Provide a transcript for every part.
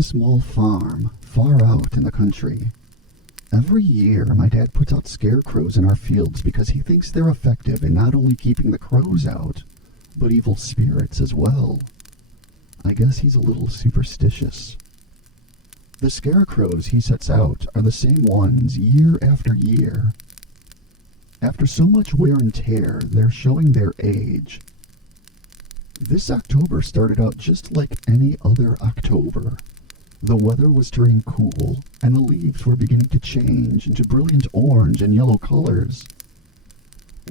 a small farm far out in the country. Every year, my dad puts out scarecrows in our fields because he thinks they're effective in not only keeping the crows out, but evil spirits as well. I guess he's a little superstitious. The scarecrows he sets out are the same ones year after year. After so much wear and tear, they're showing their age. This October started out just like any other October. The weather was turning cool, and the leaves were beginning to change into brilliant orange and yellow colors.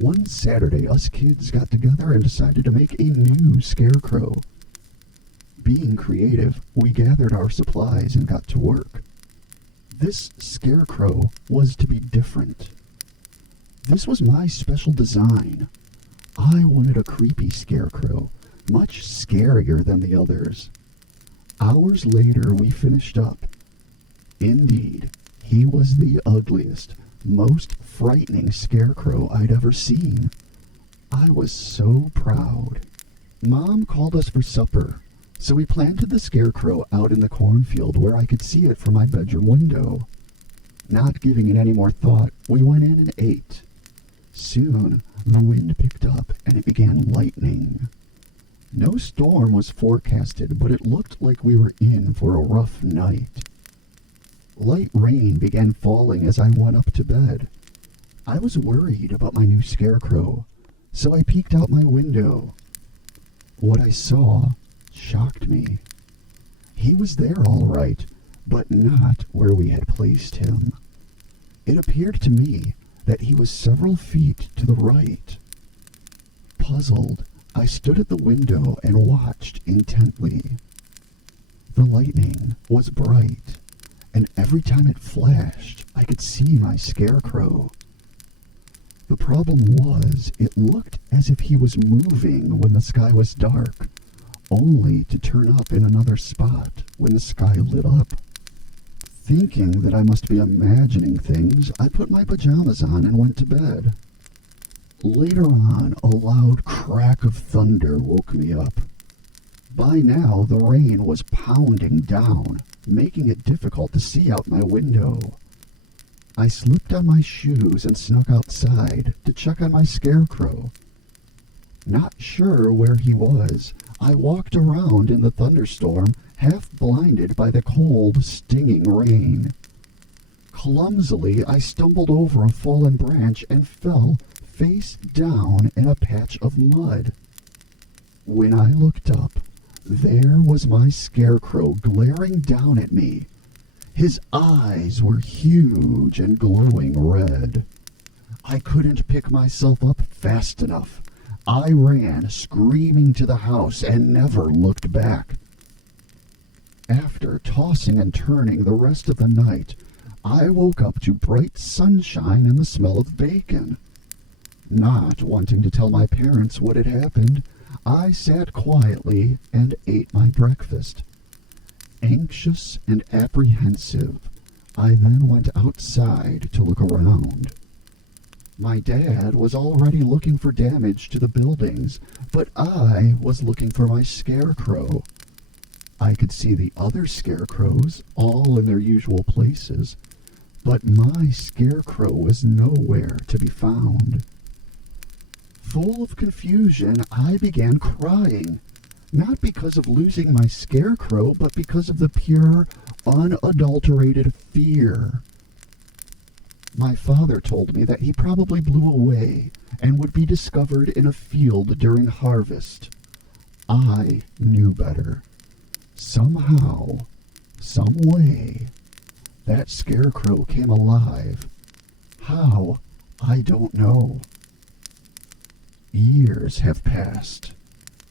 One Saturday, us kids got together and decided to make a new scarecrow. Being creative, we gathered our supplies and got to work. This scarecrow was to be different. This was my special design. I wanted a creepy scarecrow, much scarier than the others. Hours later, we finished up. Indeed, he was the ugliest, most frightening scarecrow I'd ever seen. I was so proud. Mom called us for supper, so we planted the scarecrow out in the cornfield where I could see it from my bedroom window. Not giving it any more thought, we went in and ate. Soon, the wind picked up and it began lightning. No storm was forecasted, but it looked like we were in for a rough night. Light rain began falling as I went up to bed. I was worried about my new scarecrow, so I peeked out my window. What I saw shocked me. He was there all right, but not where we had placed him. It appeared to me that he was several feet to the right. Puzzled, I stood at the window and watched intently. The lightning was bright, and every time it flashed, I could see my scarecrow. The problem was, it looked as if he was moving when the sky was dark, only to turn up in another spot when the sky lit up. Thinking that I must be imagining things, I put my pajamas on and went to bed. Later on, a loud crack of thunder woke me up. By now, the rain was pounding down, making it difficult to see out my window. I slipped on my shoes and snuck outside to check on my scarecrow. Not sure where he was, I walked around in the thunderstorm, half blinded by the cold, stinging rain. Clumsily, I stumbled over a fallen branch and fell face down in a patch of mud. When I looked up, there was my scarecrow glaring down at me. His eyes were huge and glowing red. I couldn't pick myself up fast enough. I ran, screaming to the house, and never looked back. After tossing and turning the rest of the night, I woke up to bright sunshine and the smell of bacon. Not wanting to tell my parents what had happened, I sat quietly and ate my breakfast. Anxious and apprehensive, I then went outside to look around. My dad was already looking for damage to the buildings, but I was looking for my scarecrow. I could see the other scarecrows, all in their usual places, but my scarecrow was nowhere to be found. Full of confusion, I began crying, not because of losing my scarecrow, but because of the pure, unadulterated fear. My father told me that he probably blew away and would be discovered in a field during harvest. I knew better. Somehow, some way, that scarecrow came alive. How, I don't know. Years have passed,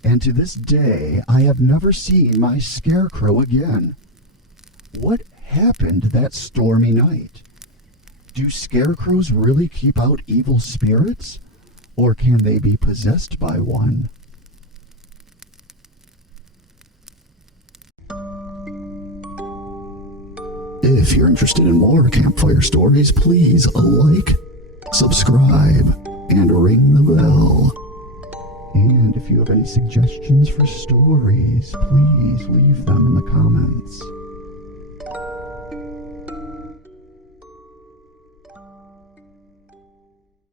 and to this day I have never seen my scarecrow again. What happened that stormy night? Do scarecrows really keep out evil spirits, or can they be possessed by one? If you're interested in more campfire stories, please like, subscribe, and ring the bell. And if you have any suggestions for stories, please leave them in the comments.